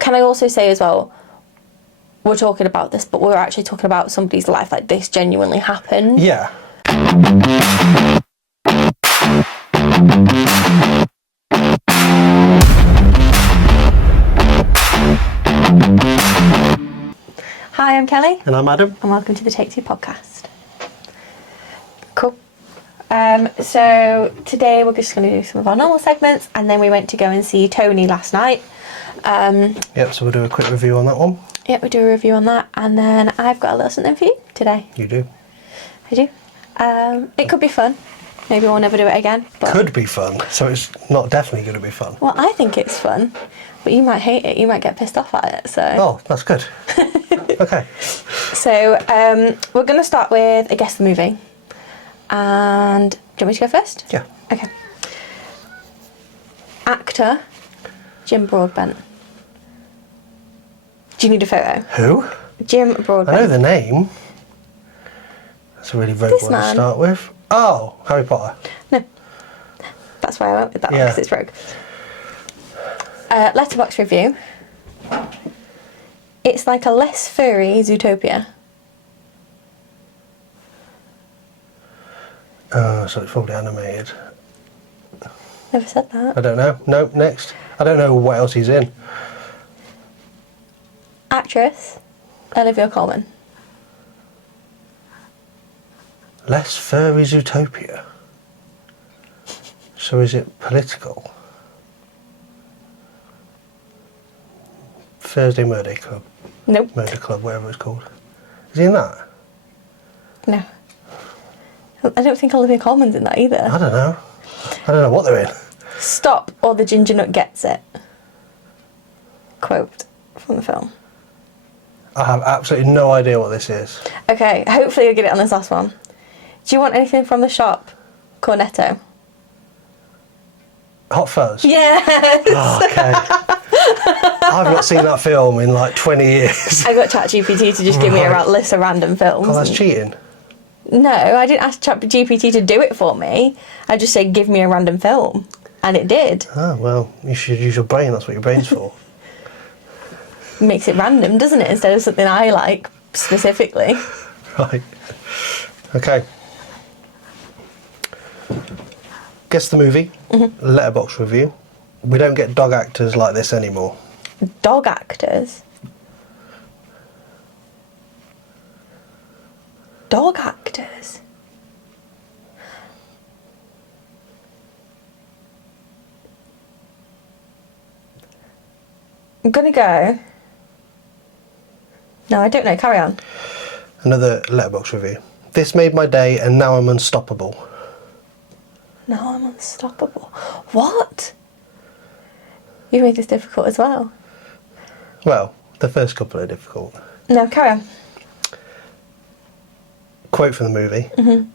can I also say as well, we're talking about this, but we're actually talking about somebody's life, like this genuinely happened. Yeah. Hi, I'm Kelly. And I'm Adam. And welcome to the Take Two podcast. Cool. So today we're just going to do some of our normal segments, and then we went to go and see Tony last night. Yep, so we'll do a quick review on that one. Yeah, we'll do a review on that, and then I've got a little something for you today. You do. I do. It could be fun. Maybe we'll never do it again. But... Could be fun, so it's not definitely going to be fun. Well, I think it's fun, but you might hate it. You might get pissed off at it. So. Oh, that's good. Okay. So we're going to start with a guess the movie. And do you want me to go first? Yeah. Okay. Actor, Jim Broadbent. Do you need a photo? Who? Jim Broadbent. I know the name. That's a really rogue one to start with. Oh, Harry Potter. No. That's why I went with that one, because it's rogue. Letterboxd review. It's like a less furry Zootopia. Oh, so it's probably animated. Never said that. I don't know. No, next. I don't know what else he's in. Actress, Olivia Colman. Less furry Zootopia. So is it political? Thursday Murder Club. Nope. Murder Club, whatever it's called. Is he in that? No. I don't think Olivia Colman's in that either. I don't know. I don't know what they're in. Stop or the ginger nut gets it. Quote from the film. I have absolutely no idea what this is. Okay, hopefully you'll get it on this last one. Do you want anything from the shop? Cornetto. Hot Fuzz? Yes! Oh, okay. I've not seen that film in like 20 years. I got ChatGPT to just give me a list of random films. Oh, that's cheating. No, I didn't ask ChatGPT to do it for me. I just said, give me a random film. And it did. Oh, well, you should use your brain. That's what your brain's for. Makes it random, doesn't it? Instead of something I like specifically. Right. Okay. Guess the movie. Mm-hmm. Letterboxd review. We don't get dog actors like this anymore. Dog actors? Dog actors? I'm gonna go... No, I don't know. Carry on. Another Letterboxd review. This made my day and now I'm unstoppable. Now I'm unstoppable. What? You made this difficult as well. Well, the first couple are difficult. No, carry on. Quote from the movie. Mm-hmm.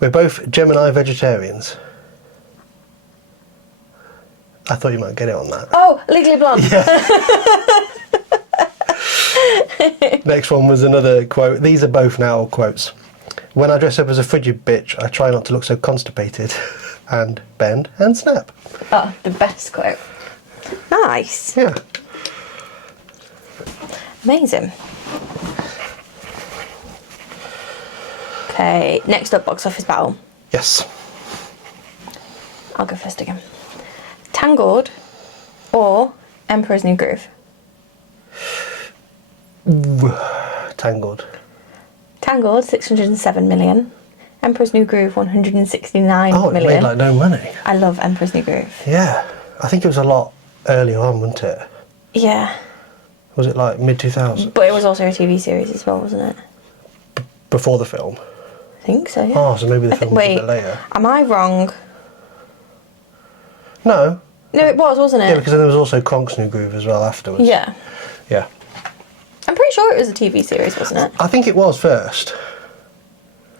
We're both Gemini vegetarians. I thought you might get it on that. Oh, Legally Blonde. Yeah. Next one was another quote. These are both now quotes. When I dress up as a frigid bitch, I try not to look so constipated. And bend and snap. Oh, the best quote. Nice. Yeah. Amazing. Okay, next up, box office battle. Yes. I'll go first again. Tangled or Emperor's New Groove? Tangled. Tangled, 607 million. Emperor's New Groove, 169 million. million. It made like no money. I love Emperor's New Groove. Yeah. I think it was a lot earlier on, wasn't it? Yeah. Was it like mid-2000s? But it was also a TV series as well, wasn't it? Before the film? I think so, yeah. Oh, so maybe the film was a wait, bit later. Am I wrong? No. No, it was, wasn't it? Yeah, because then there was also Kronk's New Groove as well afterwards. Yeah. Yeah. I'm pretty sure it was a TV series, wasn't it? I think it was first.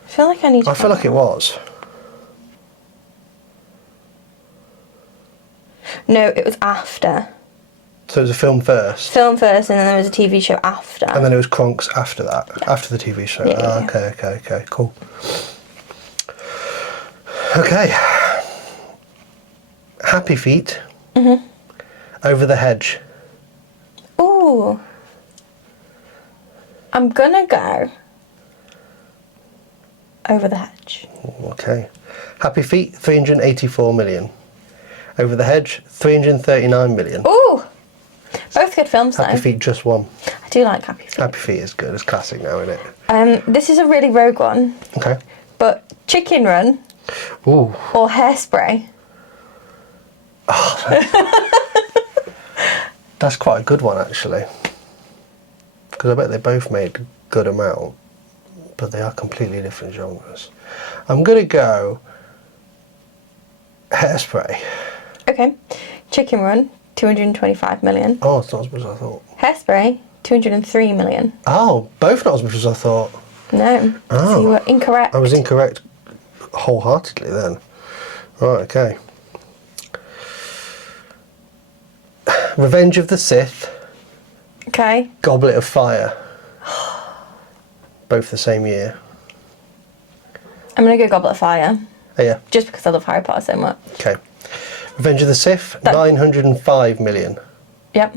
I feel like I need to... I feel like it was. No, it was after. So it was a film first? Film first, and then there was a TV show after. And then it was Kronk's after that, Yeah. after the TV show. Yeah. Okay, cool. Okay. Happy Feet. Mm-hmm. Over the Hedge. Ooh, Ooh. I'm gonna go Over the Hedge. Okay. Happy Feet, 384 million. Over the Hedge, 339 million. Ooh! Both good films, though. Happy Feet just won. I do like Happy Feet. Happy Feet is good. It's classic now, isn't it? This is a really rogue one. Okay. But Chicken Run Ooh. or Hairspray? That's quite a good one, actually. Because I bet they both made a good amount, but they are completely different genres. I'm going to go Hairspray. Okay. Chicken Run, 225 million. Oh, it's not as much as I thought. Hairspray, 203 million. Oh, both not as much as I thought. No. Oh. So you were incorrect. I was incorrect wholeheartedly then. Right, okay. Revenge of the Sith, Okay. Goblet of Fire. Both the same year. I'm going to go Goblet of Fire. Oh, yeah, Just because I love Harry Potter so much. okay. Revenge of the Sith, That- 905 million. Yep.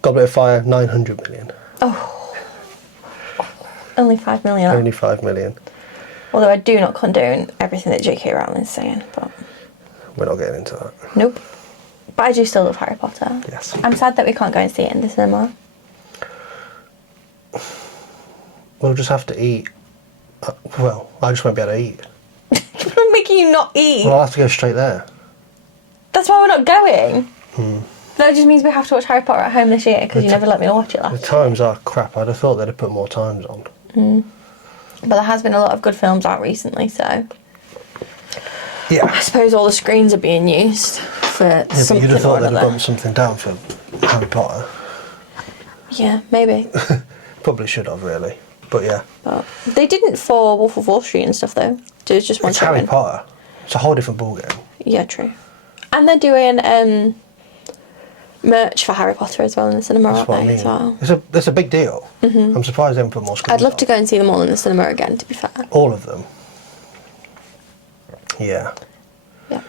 Goblet of Fire, 900 million. Only 5 million. Only 5 million. Although I do not condone everything that J.K. Rowling is saying, but We're not getting into that. nope. But I do still love Harry Potter. Yes. I'm sad that we can't go and see it in the cinema. We'll just have to eat. Well, I just won't be able to eat. I'm making you not eat. Well, I'll have to go straight there. That's why we're not going. That just means we have to watch Harry Potter at home this year because you never let me watch it The last. times are crap. I'd have thought they'd have put more times on. But there has been a lot of good films out recently, so I Yeah. suppose all the screens are being used for Yeah, but something you'd have or thought they'd have another. bumped something down for Harry Potter. Yeah, maybe. Probably should have, really. But yeah. But they didn't for Wolf of Wall Street and stuff, though. There was just one It's Harry showing. Potter. It's a whole different ballgame. Yeah, true. And they're doing merch for Harry Potter as well in the cinema, That's aren't what I they, mean. as well? It's a big deal. I'm surprised they haven't put more screens I'd love to on. go and see them all in the cinema again, to be fair. All of them. Yeah. Yeah.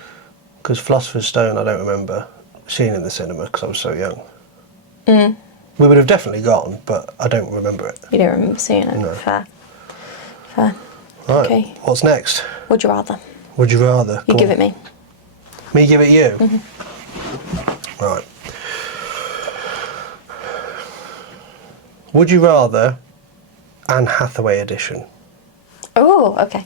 Because Philosopher's Stone, I don't remember seeing in the cinema because I was so young. We would have definitely gone, but I don't remember it. You don't remember seeing it? No. Fair. Fair. Right. Okay. What's next? Would you rather? Would you rather? You Go give on. it me. Me give it you? Right. Would you rather Anne Hathaway edition? Oh, okay.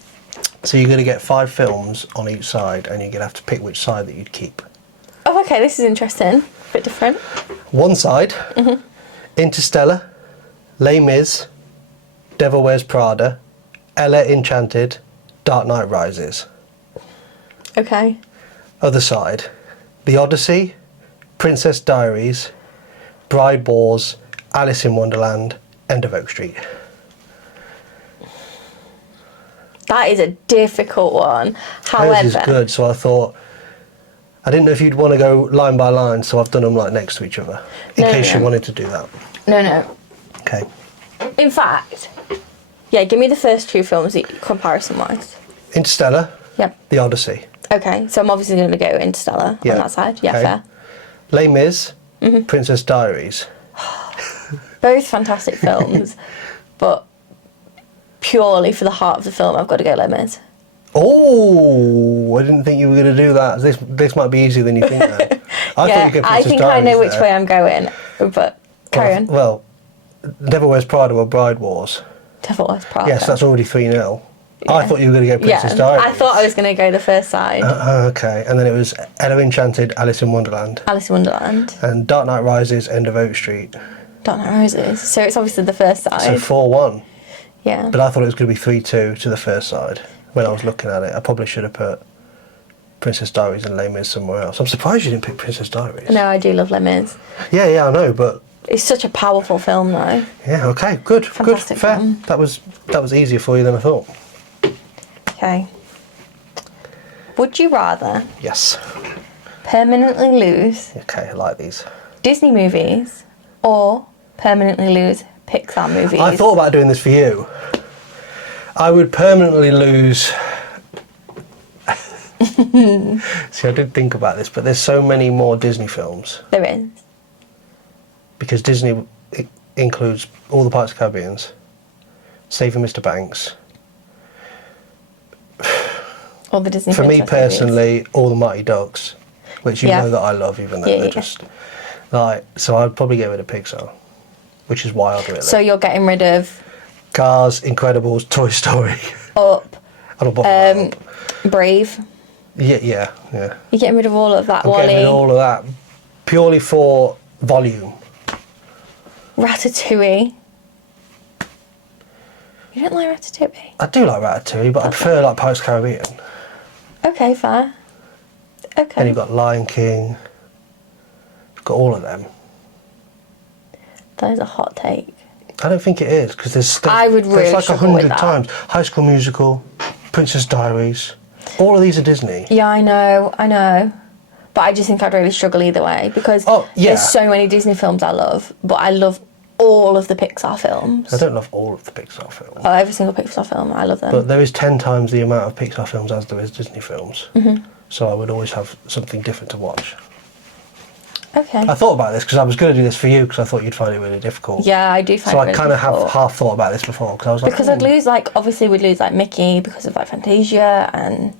So you're going to get 5 films on each side and you're going to have to pick which side that you'd keep. Oh, okay, this is interesting. Bit different. One side, Interstellar, Les Mis, Devil Wears Prada, Ella Enchanted, Dark Knight Rises. Okay. Other side, The Odyssey, Princess Diaries, Bride Wars, Alice in Wonderland, End of Oak Street. That is a difficult one. Hers is However, good, so I thought... I didn't know if you'd want to go line by line, so I've done them like next to each other, in No, case no. you wanted to do that. no. Okay. In fact, yeah, give me the first 2 films comparison-wise. Interstellar, Yep. The Odyssey. Okay, so I'm obviously going to go Interstellar Yeah. on that side. Yeah, Okay. fair. Les Mis, Princess Diaries. Both fantastic films, but purely for the heart of the film, I've got to go Les Mis. Oh, I didn't think you were going to do that. This might be easier than you think then. I thought you'd go I Princess think Diaries I know which there. way I'm going, but carry on. Well, Devil Wears Prada or Bride Wars. Devil Wears Prada. Yes, that's already 3-0. I Yeah. thought you were going to go Princess Yeah, Diaries. I thought I was going to go the first side. Okay, and then it was Ella Enchanted, Alice in Wonderland. Alice in Wonderland. And Dark Knight Rises, End of Oak Street. Dark Knight Rises. So it's obviously the first So side. 4-1. Yeah. But I thought it was going to be 3-2 to the first side when I was looking at it. I probably should have put Princess Diaries and Les Mis somewhere else. I'm surprised you didn't pick Princess Diaries. No, I do love Les Mis. Yeah, I know, but It's such a powerful film, though. yeah, okay, good, Fantastic fair. film. That was easier for you than I thought. Okay. Would you rather Yes. permanently lose Okay, I like these. Disney movies or permanently lose Pixar movies? I thought about doing this for you. I would permanently lose. See, I did think about this, but there's so many more Disney films There is. because Disney it includes all the Pirates of the Caribbeans, Saving Mr. Banks. All the Disney For me princess movies. personally, all the Mighty Ducks, which you Yeah. know that I love, even though Yeah, they're yeah. just like. So I'd probably get rid of Pixar, which is wild, really. So you're getting rid of Cars, Incredibles, Toy Story. Up, I don't bother with Up. Brave. Yeah. You're getting rid of all of that, I'm Wally. getting rid of all of that purely for volume. Ratatouille. You don't like Ratatouille? I do like Ratatouille, but I prefer like Pirates of the Caribbean. Okay, fair. Okay. Then you've got Lion King. You've got all of them. That is a hot take. I don't think it is because there's I would really there's like struggle with 100 that. times. High School Musical, Princess Diaries. All of these are Disney. Yeah, I know. But I just think I'd really struggle either way because Oh, yeah. there's so many Disney films I love, but I love all of the Pixar films. I don't love all of the Pixar films, Oh, every single Pixar film, I love them. but there is 10 times the amount of Pixar films as there is Disney films. Mm-hmm. So I would always have something different to watch. Okay. I thought about this because I was going to do this for you because I thought you'd find it really difficult. Yeah, I do find So it I really kind of have difficult. half thought about this before because I was like, Because I'd lose, like, obviously we'd lose, like, Mickey because of, like, Fantasia, and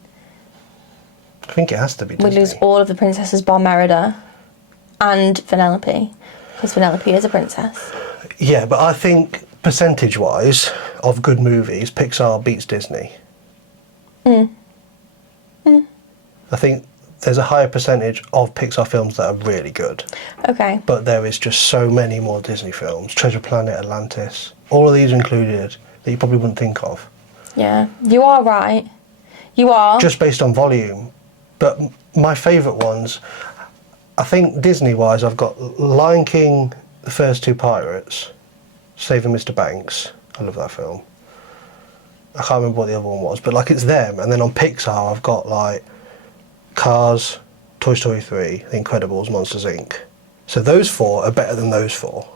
I think it has to be we'd Disney. lose all of the princesses bar Merida and Vanellope, because Vanellope is a princess. Yeah, but I think percentage-wise of good movies, Pixar beats Disney. I think there's a higher percentage of Pixar films that are really good, Okay. but there is just so many more Disney films. Treasure Planet, Atlantis, all of these are included that you probably wouldn't think of, Yeah, you are right. You are. just based on volume. But my favourite ones, I think Disney-wise, I've got Lion King, the first two Pirates, Saving Mr. Banks. I love that film. I can't remember what the other one was, but like it's them. And then on Pixar, I've got like Cars, Toy Story 3, The Incredibles, Monsters Inc. So those four are better than those four.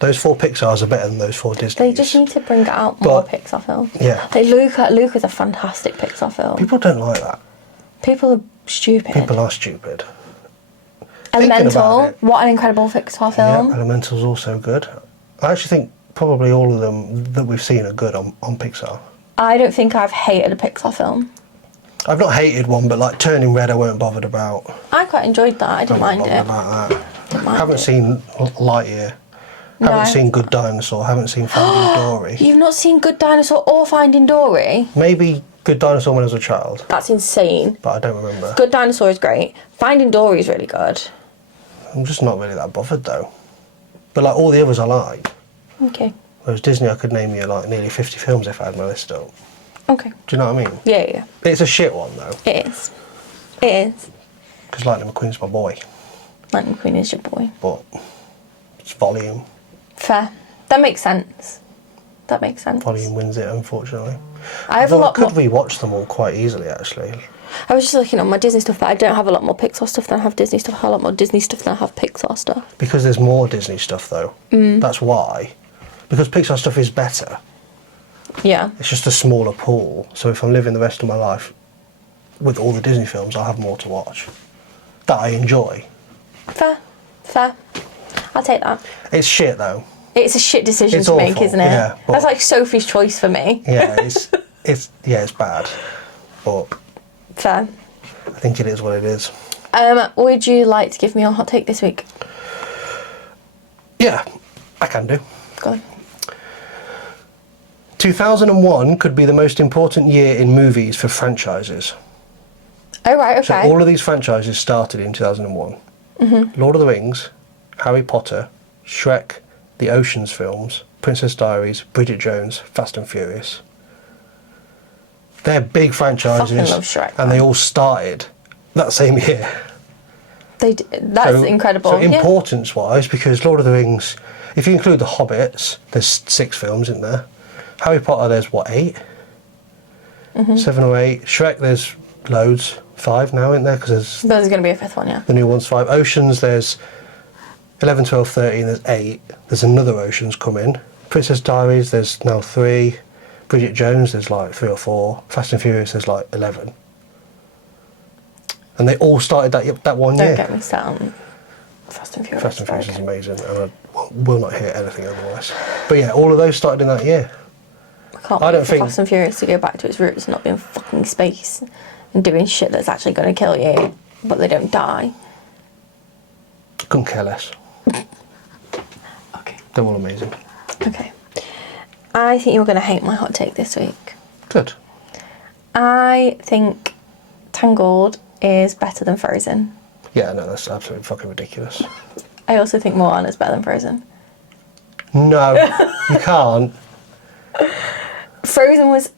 Those four Pixars are better than those four Disneys. They just need to bring out more But- Pixar films. Yeah. Like Luca's a fantastic Pixar film. People don't like that. People are stupid. People are stupid. Thinking about Elemental, it. what an incredible Pixar film. Yeah, Elemental's also good. I actually think probably all of them that we've seen are good on Pixar. I don't think I've hated a Pixar film. I've not hated one, but like Turning Red I weren't bothered about. I quite enjoyed that. I didn't mind bothered it. about that. Didn't mind Haven't it. seen Lightyear. No. Haven't seen Good Dinosaur. Haven't seen Finding Dory. You've not seen Good Dinosaur or Finding Dory? Maybe Good Dinosaur when I was a child, That's insane. but I don't remember. Good Dinosaur is great. Finding Dory is really good. I'm just not really that bothered though. But like all the others I like. Okay. Whereas Disney, I could name you like nearly 50 films if I had my list up. Okay. Do you know what I mean? Yeah. It's a shit one though, It is. It is. because Lightning McQueen's my boy. Lightning McQueen is your boy. But it's volume. Fair. That makes sense. That makes sense. Volume wins it, unfortunately. I have a Although lot I could more. rewatch them all quite easily, actually. I was just looking at my Disney stuff, but I don't have a lot more Pixar stuff than I have Disney stuff. I have a lot more Disney stuff than I have Pixar stuff. Because there's more Disney stuff, though. That's why. Because Pixar stuff is better. Yeah. It's just a smaller pool. So if I'm living the rest of my life with all the Disney films, I'll have more to watch that I enjoy. Fair. Fair. I'll take that. It's shit, though. It's a shit decision It's to make, awful, isn't it? yeah, but- That's like Sophie's Choice for me. Yeah, it's bad. But Fair. I think it is what it is. Would you like to give me your hot take this week? Yeah, I can do. Go on. 2001 could be the most important year in movies for franchises. Oh, right, So okay. all of these franchises started in 2001. Lord of the Rings, Harry Potter, Shrek, the Oceans films, Princess Diaries, Bridget Jones, Fast and Furious. They're big franchises, Fucking love Shrek, and man. they all started that same year. That's So- incredible. So Yeah. importance-wise, because Lord of the Rings, if you include the Hobbits, there's 6 films in there. Harry Potter, there's what, 8? Mm-hmm. 7 or 8. Shrek, there's loads. 5 now, isn't there? Because there's There's going to be a fifth one, yeah. the new one's 5. Oceans, there's 11, 12, 13, there's 8. There's another Oceans coming. Princess Diaries, there's now 3. Bridget Jones, there's like 3 or 4. Fast and Furious, there's like 11. And they all started that one Don't year. get me started on Fast and Furious. Fast and very Furious is good. amazing, and I will not hear anything otherwise. But yeah, all of those started in that year. I can't I wait don't for think- Fast and Furious to go back to its roots and not being fucking space and doing shit that's actually going to kill you, but they don't die. Couldn't care less. Okay. They're all amazing. Okay. I think you're going to hate my hot take this week. Good. I think Tangled is better than Frozen. Yeah, no, that's absolutely fucking ridiculous. I also think Moana's better than Frozen. No, you can't. Frozen was...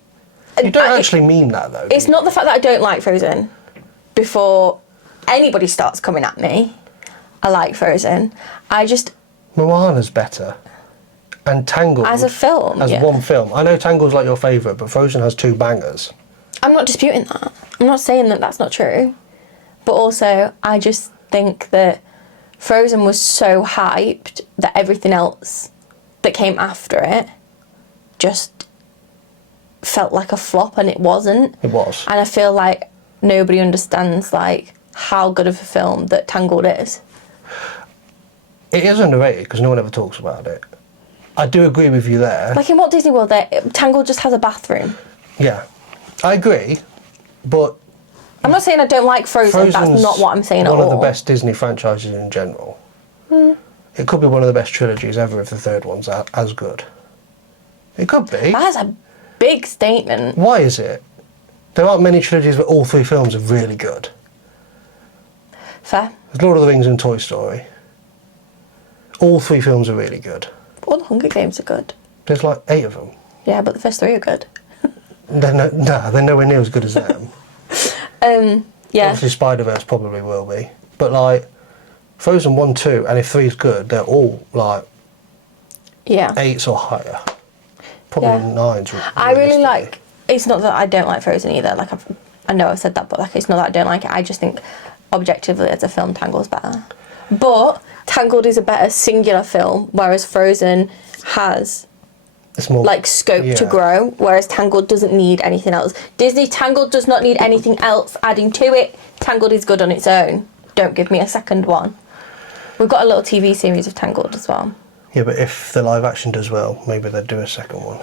You don't actually mean that, though. It's not the fact that I don't like Frozen. Before anybody starts coming at me, I like Frozen. I just... Moana's better. And Tangled... As a film, As yeah. one film. I know Tangled's like your favourite, but Frozen has 2 bangers. I'm not disputing that. I'm not saying that that's not true. But also, I just think that Frozen was so hyped that everything else that came after it just felt like a flop, and it wasn't. It was. And I feel like nobody understands like how good of a film that Tangled is. It is underrated because no one ever talks about it. I do agree with you there. Like in Walt Disney World, Tangled just has a bathroom. Yeah. I agree, but... I'm not saying I don't like Frozen. That's not what I'm saying at all. One of the best Disney franchises in general. It could be one of the best trilogies ever if the third one's as good. It could be. That's a big statement. Why is it? There aren't many trilogies where all 3 films are really good. Fair. There's Lord of the Rings and Toy Story. All 3 films are really good. All the Hunger Games are good. There's like 8 of them. Yeah, but the first 3 are good. They're nowhere near as good as them. Yeah. Obviously Spider-Verse probably will be. But like, Frozen 1, 2, and if 3's good, they're all like Yeah. 8s or higher. Probably Yeah. 9s. I really realistically. like... It's not that I don't like Frozen either. Like, I know I've said that, but like, it's not that I don't like it. I just think, objectively, as a film, Tangled's better. But Tangled is a better singular film, whereas Frozen has... It's more like scope to yeah. grow, whereas Tangled doesn't need anything else. Disney Tangled does not need anything else adding to it. Tangled is good on its own. Don't give me a second one. We've got a little TV series of Tangled as well. Yeah, but if the live action does well, maybe they'd do a second one.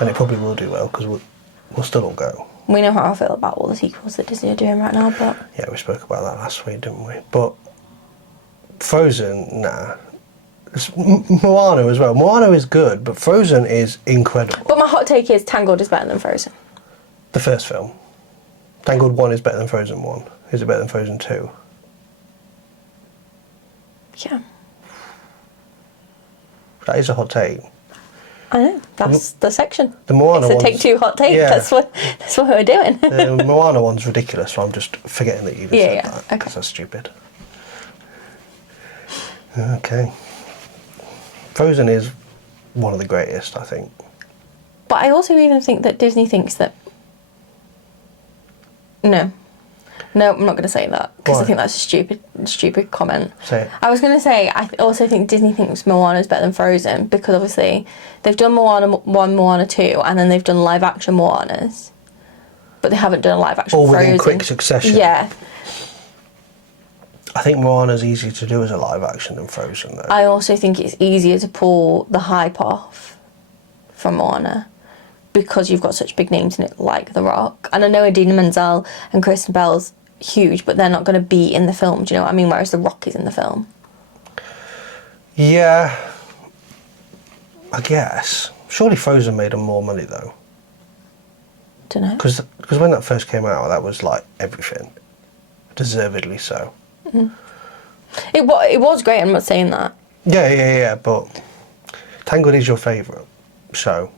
And it probably will do well, because we'll still all go. We know how I feel about all the sequels that Disney are doing right now, but... Yeah, we spoke about that last week, didn't we? But Frozen, nah. Moana as well. Moana is good, but Frozen is incredible. But my hot take is Tangled is better than Frozen. The first film. Tangled 1 is better than Frozen 1. Is it better than Frozen 2? Yeah. That is a hot take. I know. That's the section. The Moana it's a one's- take 2 hot take. yeah. That's what we're doing. The Moana one's ridiculous, so I'm just forgetting that you just said that. Okay. Because that's stupid. Okay. Frozen is one of the greatest, I think. But I also even think that Disney thinks that... No, I'm not going to say that, because Why? I think that's a stupid comment. Say it. I was going to say, I also think Disney thinks Moana is better than Frozen, because obviously they've done Moana 1, Moana 2, and then they've done live action Moanas. But they haven't done a live action All Frozen. within quick succession. Yeah. I think Moana's easier to do as a live action than Frozen, though. I also think it's easier to pull the hype off from Moana because you've got such big names in it, like The Rock. And I know Idina Menzel and Kristen Bell's huge, but they're not going to be in the film, do you know what I mean? Whereas The Rock is in the film. Yeah. I guess. Surely Frozen made them more money, though. Don't know. Because when that first came out, that was like everything. Deservedly so. It was great, I'm not saying that. Yeah, but Tangled is your favourite, so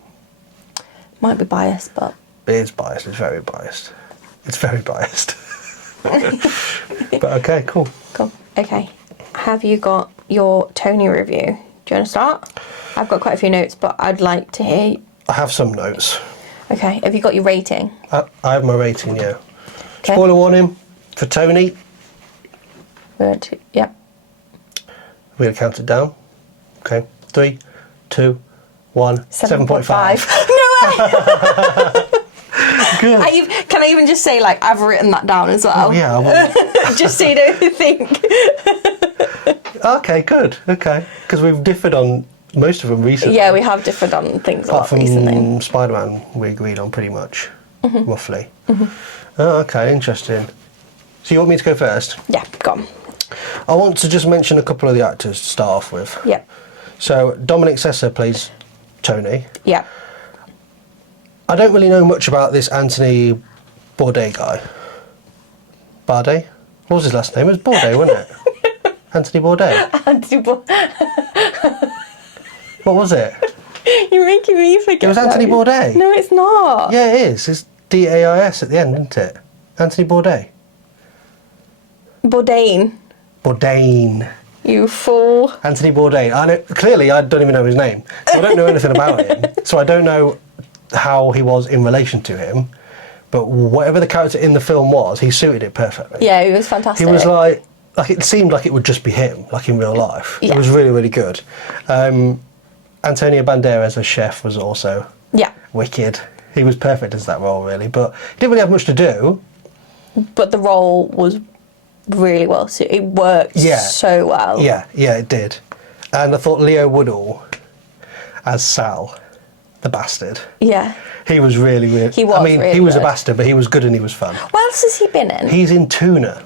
Might be biased, but... it is biased, it's very biased. It's very biased. But okay, cool. Cool. Okay. Have you got your Tony review? Do you want to start? I've got quite a few notes, but I'd like to hear... I have some notes. Okay. Have you got your rating? I have my rating, yeah. Okay. Spoiler warning for Tony. Yep. We're going to count it down. Okay. 3, 2, 1. 7.5. No way! Good. Can I even just say, like, I've written that down as well? Oh, yeah. Just so you don't think. Okay, good. Okay, because we've differed on most of them recently. Yeah, we have differed on things a Apart lot from recently. Spider-Man, we agreed on pretty much, roughly. Oh, okay, interesting. So you want me to go first? Yeah, go on. I want to just mention a couple of the actors to start off with. Yeah. So Dominic Sessa plays Tony. Yeah. I don't really know much about this Anthony Bourdain guy. Bourdain? What was his last name? It was Bourdain, wasn't it? Anthony Bourdain. What was it? You're making me forget. It was Anthony Bourdain. No, it's not. Yeah, it is. It's D-A-I-S at the end, isn't it? Anthony Bourdain. Bourdain. Bourdain. You fool. Anthony Bourdain. I know, clearly, I don't even know his name. So I don't know anything about him. So I don't know how he was in relation to him. But whatever the character in the film was, he suited it perfectly. Yeah, he was fantastic. He was like it seemed like it would just be him, like in real life. Yeah. It was really, really good. Antonio Banderas as chef was also wicked. He was perfect as that role, really. But he didn't really have much to do. But the role was really well suited. It worked so well. Yeah, it did. And I thought Leo Woodall as Sal, the bastard. Yeah. He was really, really... He was really he was a good. bastard, but he was good and he was fun. What else has he been in? He's in Tuna,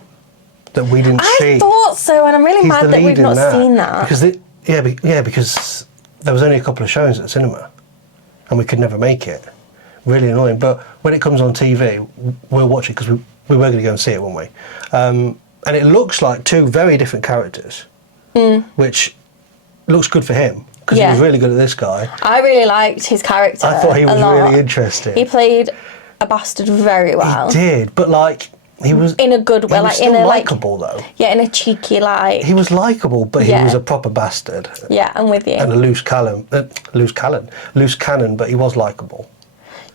that we didn't see. I thought so, and I'm really He's mad the that we've lead in not seen that. Because because there was only a couple of showings at the cinema, and we could never make it. Really annoying. But when it comes on TV, we'll watch it because we were going to go and see it, weren't we? And it looks like two very different characters, which looks good for him because he was really good at this guy. I really liked his character. I thought he was a lot. really interesting. He played a bastard very well. He did, but like he was in a good way, he was like still in a likable though. Yeah, in a cheeky like. He was likable, but he was a proper bastard. Yeah, I'm with you. And a loose cannon, but he was likable.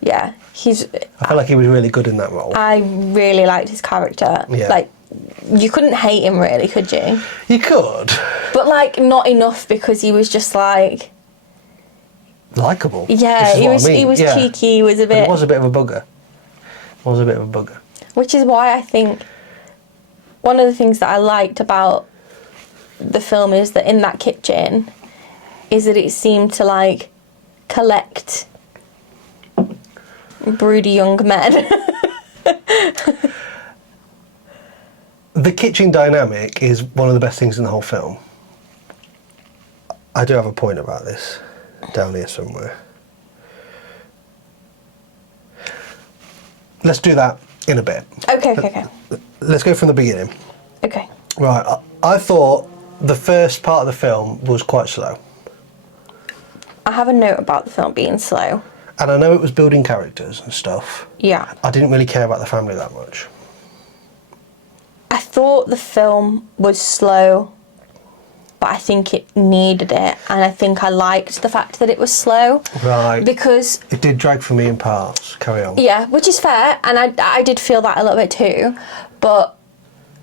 Yeah, I felt like he was really good in that role. I really liked his character. Yeah. Like, you couldn't hate him really, could you? You could. But like, not enough because he was just like. Likable. Yeah, he was cheeky. He was a bit. But he was a bit of a bugger. Which is why I think one of the things that I liked about the film is that in that kitchen is that it seemed to like collect broody young men. The kitchen dynamic is one of the best things in the whole film. I do have a point about this down here somewhere. Let's do that in a bit. Okay. Let's go from the beginning. Okay. Right, I thought the first part of the film was quite slow. I have a note about the film being slow. And I know it was building characters and stuff. Yeah. I didn't really care about the family that much. I thought the film was slow, but I think it needed it, and I think I liked the fact that it was slow. Right. Because it did drag for me in parts. Carry on. Yeah, which is fair, and I did feel that a little bit too, but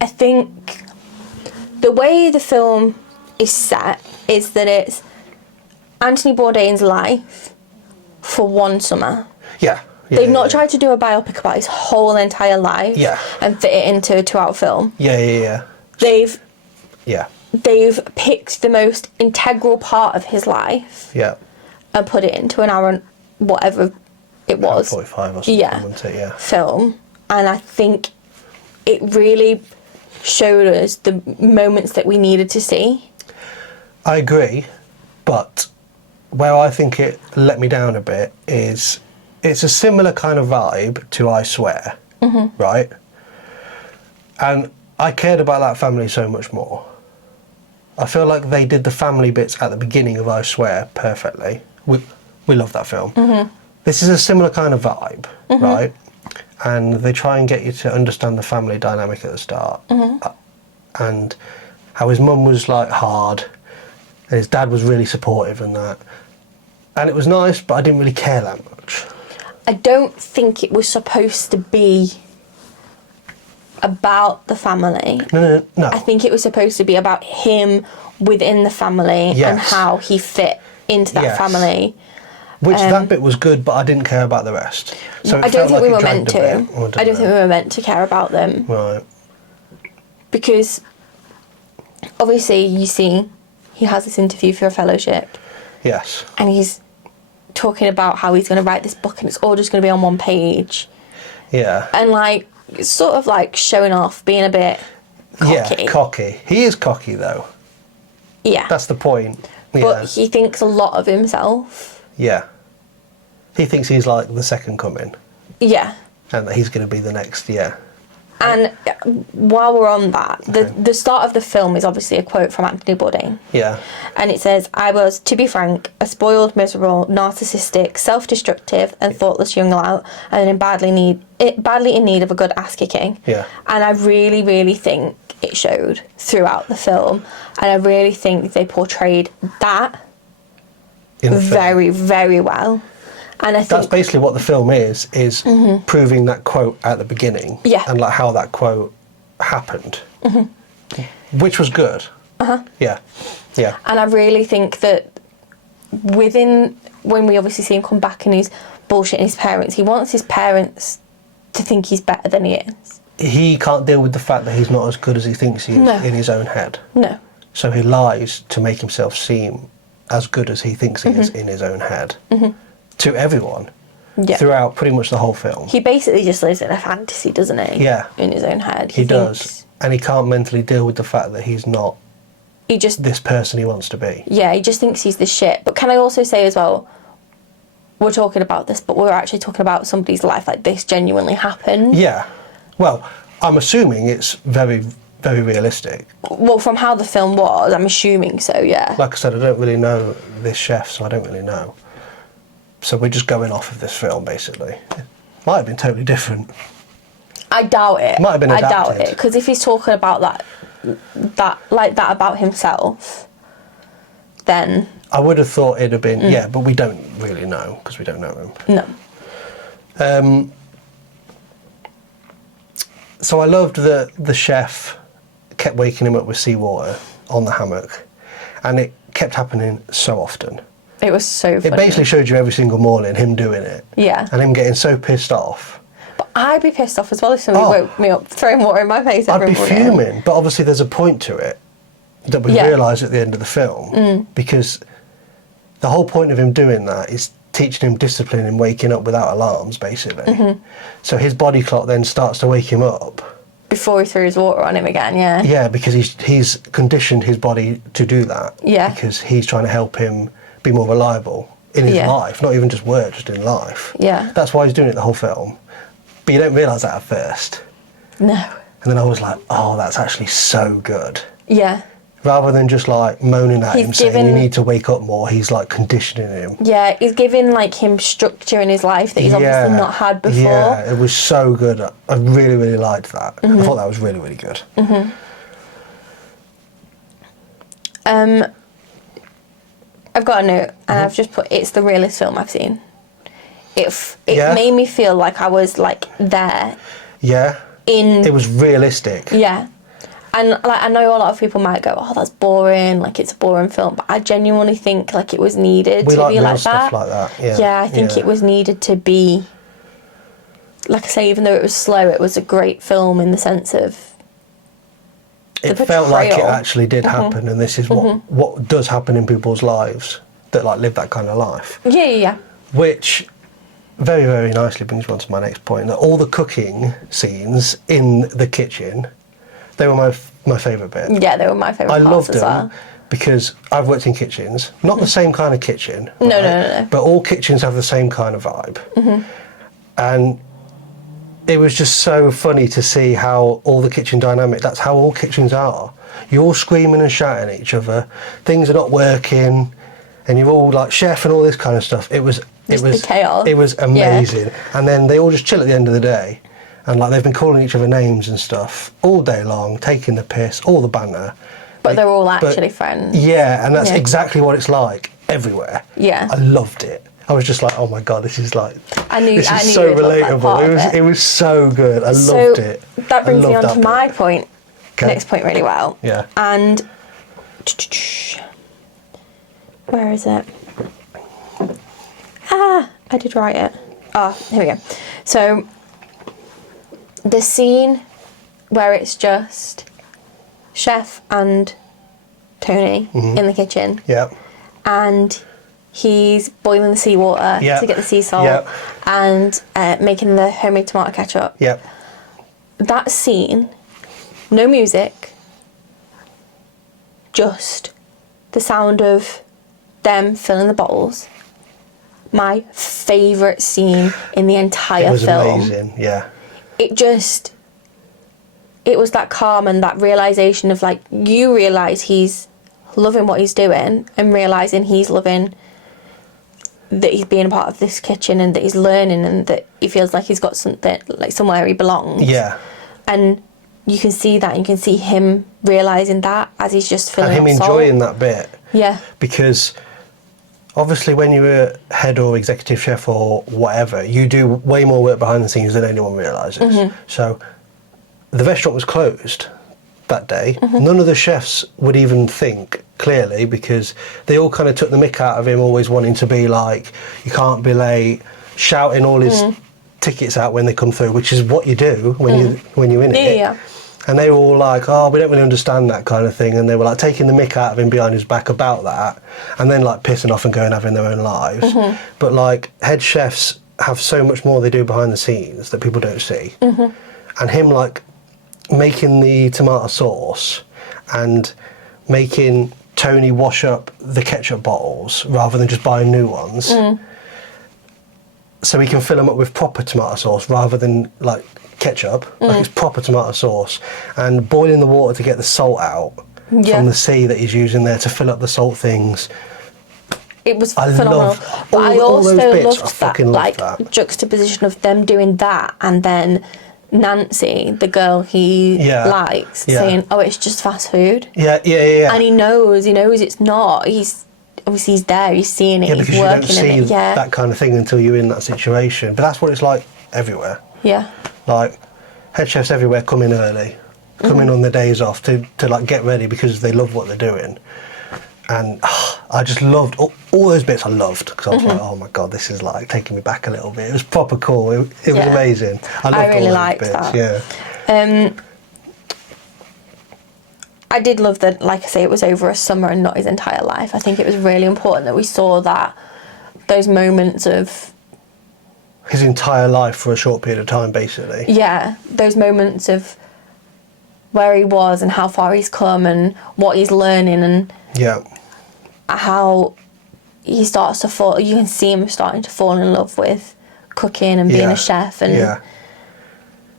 I think the way the film is set is that it's Anthony Bourdain's life for one summer. Yeah. They've not tried to do a biopic about his whole entire life and fit it into a 2-hour film. Yeah. They've Yeah. They've picked the most integral part of his life and put it into an hour and whatever it was. 45 or something, wasn't it? Yeah. Film. And I think it really showed us the moments that we needed to see. I agree, but where I think it let me down a bit is it's a similar kind of vibe to I Swear, right? And I cared about that family so much more. I feel like they did the family bits at the beginning of I Swear perfectly. We love that film. This is a similar kind of vibe, right? And they try and get you to understand the family dynamic at the start. And how his mum was like hard, and his dad was really supportive and that. And it was nice, but I didn't really care that much. I don't think it was supposed to be about the family. No. I think it was supposed to be about him within the family and how he fit into that family. Which that bit was good, but I didn't care about the rest. So I don't think we were meant to. I don't think we were meant to care about them. Right. Because obviously you see he has this interview for a fellowship Yes. and he's talking about how he's going to write this book and it's all just going to be on one page. Yeah. And like, it's sort of like showing off, being a bit cocky. Yeah, cocky. He is cocky though. Yeah. That's the point. Yeah. But he thinks a lot of himself. Yeah. He thinks he's like the second coming Yeah. and that he's going to be the next, yeah. And while we're on that, the start of the film is obviously a quote from Anthony Bourdain. Yeah. And it says, "I was, to be frank, a spoiled, miserable, narcissistic, self-destructive and thoughtless young lout and badly in need of a good ass-kicking." Yeah. And I really, really think it showed throughout the film. And I really think they portrayed that In the film. very, very well. And I That's think... basically what the film is proving that quote at the beginning. Yeah. And like how that quote happened. Which was good. Yeah. Yeah. And I really think that when we obviously see him come back and he's bullshitting his parents, he wants his parents to think he's better than he is. He can't deal with the fact that he's not as good as he thinks he is No. in his own head. No. So he lies to make himself seem as good as he thinks he is in his own head. To everyone. Yeah. Throughout pretty much the whole film. He basically just lives in a fantasy, doesn't he? Yeah. In his own head. He does. thinks- And he can't mentally deal with the fact that he's not He just... this person he wants to be. Yeah, he just thinks he's the shit. But can I also say as well, we're talking about this, but we're actually talking about somebody's life like this genuinely happened. Yeah. Well, I'm assuming it's very, very realistic. Well, from how the film was, I'm assuming so, yeah. Like I said, I don't really know this chef, so I don't really know. So we're just going off of this film, basically. It might have been totally different. I doubt it. Might have been I doubt adapted. it. Because if he's talking about that about himself, then... I would have thought it'd have been, yeah, but we don't really know, because we don't know him. No. So I loved that the chef kept waking him up with seawater on the hammock, and it kept happening so often. It was so funny. It basically showed you every single morning him doing it. Yeah. And him getting so pissed off. But I'd be pissed off as well if somebody woke me up throwing water in my face I'd every be morning. fuming, but obviously there's a point to it that we Yeah. realise at the end of the film, because the whole point of him doing that is teaching him discipline and waking up without alarms, basically. So his body clock then starts to wake him up. Before he threw water on him again, yeah. Yeah, because he's conditioned his body to do that. Yeah. Because he's trying to help him be more reliable in his Yeah. life, not even just work, just in life. Yeah. That's why he's doing it the whole film. But you don't realise that at first. No. And then I was like, oh, that's actually so good. Yeah. Rather than just like moaning at He's him saying given- you need to wake up more, he's like conditioning him. Yeah, he's giving like him structure in his life that he's obviously not had before. Yeah, it was so good. I really, really liked that. I thought that was really, really good. I've got a note and I've just put, it's the realest film I've seen. It Yeah. made me feel like I was like there Yeah. in... It was realistic. Yeah. And like I know a lot of people might go, oh, that's boring, like it's a boring film, but I genuinely think like it was needed We to like be real like stuff that. like that. Yeah. Yeah, I think it was needed to be, like I say, even though it was slow, it was a great film in the sense of It the felt like it portrayal. actually did happen, and this is what does happen in people's lives that like live that kind of life. yeah. Which very, very nicely brings me on to my next point, that all the cooking scenes in the kitchen, they were my favourite bit. Yeah, they were my favourite I parts loved as them well. because I've worked in kitchens, not the same kind of kitchen. No, right? no. But all kitchens have the same kind of vibe. And it was just so funny to see how all the kitchen dynamic, that's how all kitchens are. You're all screaming and shouting at each other, things are not working, and you're all like chef and all this kind of stuff. It was the chaos. It was amazing. And then they all just chill at the end of the day. And like they've been calling each other names and stuff all day long, taking the piss, all the banter. But they're all actually friends. Yeah, and that's Yeah. exactly what it's like everywhere. Yeah. I loved it. I was just like, oh my god, this is like, this is so you'd love that relatable. part of It was so good. I So loved it. that brings I me loved on to that my bit. point, Okay. next point really well. Yeah. And where is it? I did write it. Here we go. So the scene where it's just chef and Tony in the kitchen. Yep. And he's boiling the seawater Yep. to get the sea salt Yep. and making the homemade tomato ketchup. Yep. That scene, no music, just the sound of them filling the bottles. My favourite scene in the entire It was film. amazing, yeah. It was that calm and that realisation of, like, you realise he's loving what he's doing and realising he's loving that he's being a part of this kitchen and that he's learning and that he feels like he's got something, like, somewhere he belongs. Yeah. And you can see that, you can see him realising that as he's just filling And him up enjoying salt. that bit. Yeah. Because obviously when you're head or executive chef or whatever, you do way more work behind the scenes than anyone realises. Mm-hmm. So the restaurant was closed that day. Mm-hmm. None of the chefs would even think clearly because they all kind of took the mick out of him always wanting to be like, you can't be late, shouting all his tickets out when they come through, which is what you do when you're in it. Yeah. And they were all like, oh, we don't really understand that kind of thing. And they were like taking the mick out of him behind his back about that. And then like pissing off and going having their own lives. But like head chefs have so much more they do behind the scenes that people don't see. And him like making the tomato sauce and making Tony wash up the ketchup bottles rather than just buying new ones. So he can fill them up with proper tomato sauce rather than like ketchup, like it's proper tomato sauce, and boiling the water to get the salt out from the sea that he's using there to fill up the salt things. It was I phenomenal. love But I all those also bits. I loved that, fucking loved like, that. juxtaposition of them doing that and then Nancy, the girl he likes, saying, oh, it's just fast food. Yeah. And he knows it's not. He's there, he's seeing it, Yeah, he's because you working don't see in it. Yeah. that kind of thing until you're in that situation. But that's what it's like everywhere. Yeah. Like head chefs everywhere come in early, come in on their days off to like get ready because they love what they're doing. And I just loved all those bits. I loved because I was like, oh my god, this is like taking me back a little bit. It was proper cool. It was amazing. I loved really all liked those bits. that. Yeah. I did love that, like I say, it was over a summer and not his entire life. I think it was really important that we saw those moments of His entire life for a short period of time, basically. yeah, those moments of where he was and how far he's come and what he's learning and Yeah. how he starts to fall. You can see him starting to fall in love with cooking and being a chef, and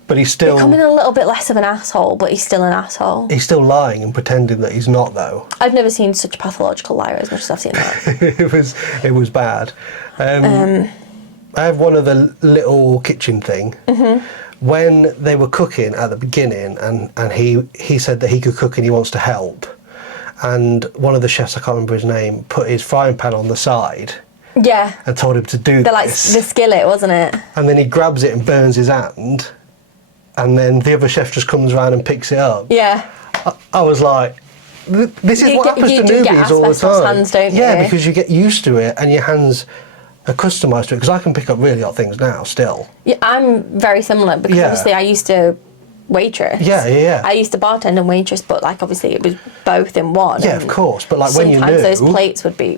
but he's still becoming a little bit less of an asshole. But he's still an asshole. he's still lying and pretending that he's not, though. I've never seen such a pathological liar as much as I've seen that. it was bad. I have one other little kitchen thing. When they were cooking at the beginning, and he said that he could cook and he wants to help, and one of the chefs, I can't remember his name, put his frying pan on the side. Yeah. And told him to do They're like this. the skillet, wasn't it? And then he grabs it and burns his hand. And then the other chef just comes around and picks it up. Yeah. I was like, this is what happens to newbies all the time. Hands, don't yeah, you? because you get used to it and your hands are customised to it. Because I can pick up really hot things now still. Yeah, I'm very similar because obviously I used to waitress. Yeah. I used to bartend and waitress, but like obviously it was both in one. Yeah, of course. But like when you knew, sometimes those plates would be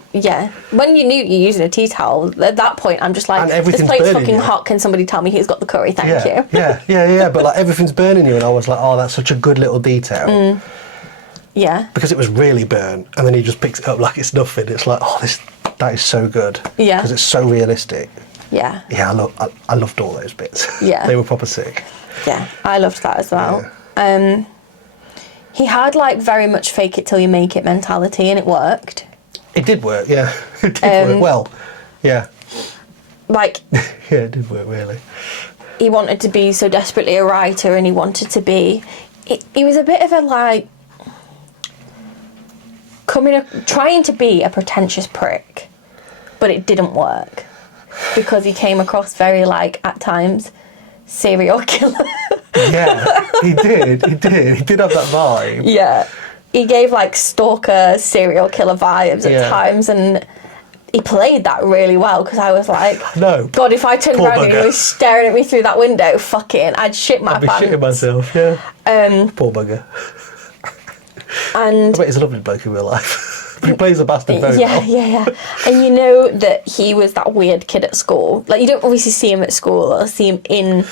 when you knew you're using a tea towel, at that point I'm just like, And this everything's plate's burning fucking you. hot. Can somebody tell me who's got the curry? Thank you. yeah. But like everything's burning you, and I was like, oh, that's such a good little detail. Yeah. Because it was really burnt, and then he just picks it up like it's nothing. It's like, oh, that is so good. Yeah. Because it's so realistic. Yeah. Yeah, I loved all those bits. Yeah. They were proper sick. Yeah, I loved that as well. He had like very much fake it till you make it mentality, and it worked. It did work, yeah. It did work well. Yeah. Like Yeah, it did work really. he wanted to be so desperately a writer, and he wanted to be. He was a bit of a like trying to be a pretentious prick, but it didn't work because he came across very like at times serial killer. Yeah, he did. He did have that vibe. Yeah, he gave like stalker serial killer vibes at times, and he played that really well because I was like, no, God, if I turned poor around and he bugger. was staring at me through that window, fucking, I'd shit my I'd be pants. shitting myself, yeah. Poor bugger. And I bet he's a lovely bloke in real life. But he plays the bastard very well. Yeah. And you know that he was that weird kid at school. Like, you don't obviously see him at school or see him in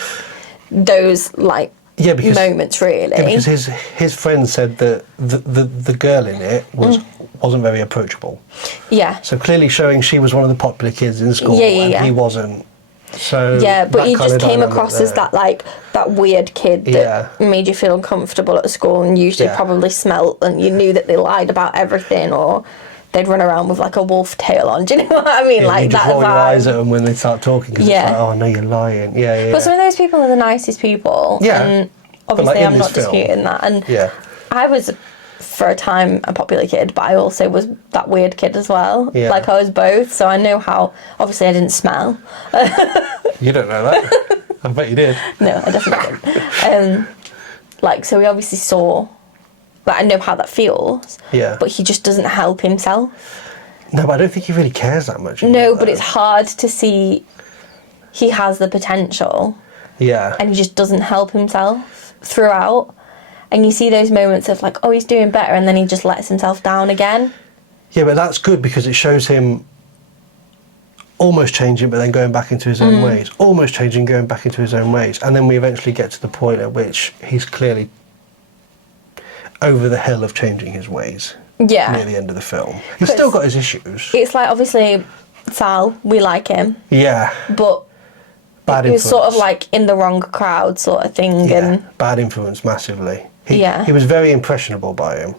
those, like, moments, really. Yeah, because his friends said that the girl in it wasn't very approachable. Yeah. So clearly showing she was one of the popular kids in school and he wasn't. So yeah, but he just came across as that, like, that weird kid that made you feel uncomfortable at school, and usually probably smelt, and you knew that they lied about everything, or they'd run around with like a wolf tail on. Do you know what I mean? Yeah, like you just that roll vibe. your eyes at them when they start talking, because it's like, oh no, you're lying. Yeah. But some of those people are the nicest people. Yeah. And obviously, like, I'm not disputing that. And I was, for a time, a popular kid, but I also was that weird kid as well. Yeah. Like, I was both, so I know how. Obviously, I didn't smell. You don't know that. I bet you did. No, I definitely didn't. Like, so we obviously saw. Like, I know how that feels. Yeah. But he just doesn't help himself. No, but I don't think he really cares that much. No, but it's hard to see he has the potential. Yeah. And he just doesn't help himself throughout. And you see those moments of like, oh, he's doing better, and then he just lets himself down again. Yeah, but that's good because it shows him almost changing, but then going back into his own ways. Almost changing, going back into his own ways. And then we eventually get to the point at which he's clearly over the hill of changing his ways. Yeah. Near the end of the film. He's still got his issues. It's like, obviously, Sal, we like him. Yeah. But Bad he was influence. sort of like in the wrong crowd sort of thing. Yeah, And bad influence massively. He was very impressionable by him.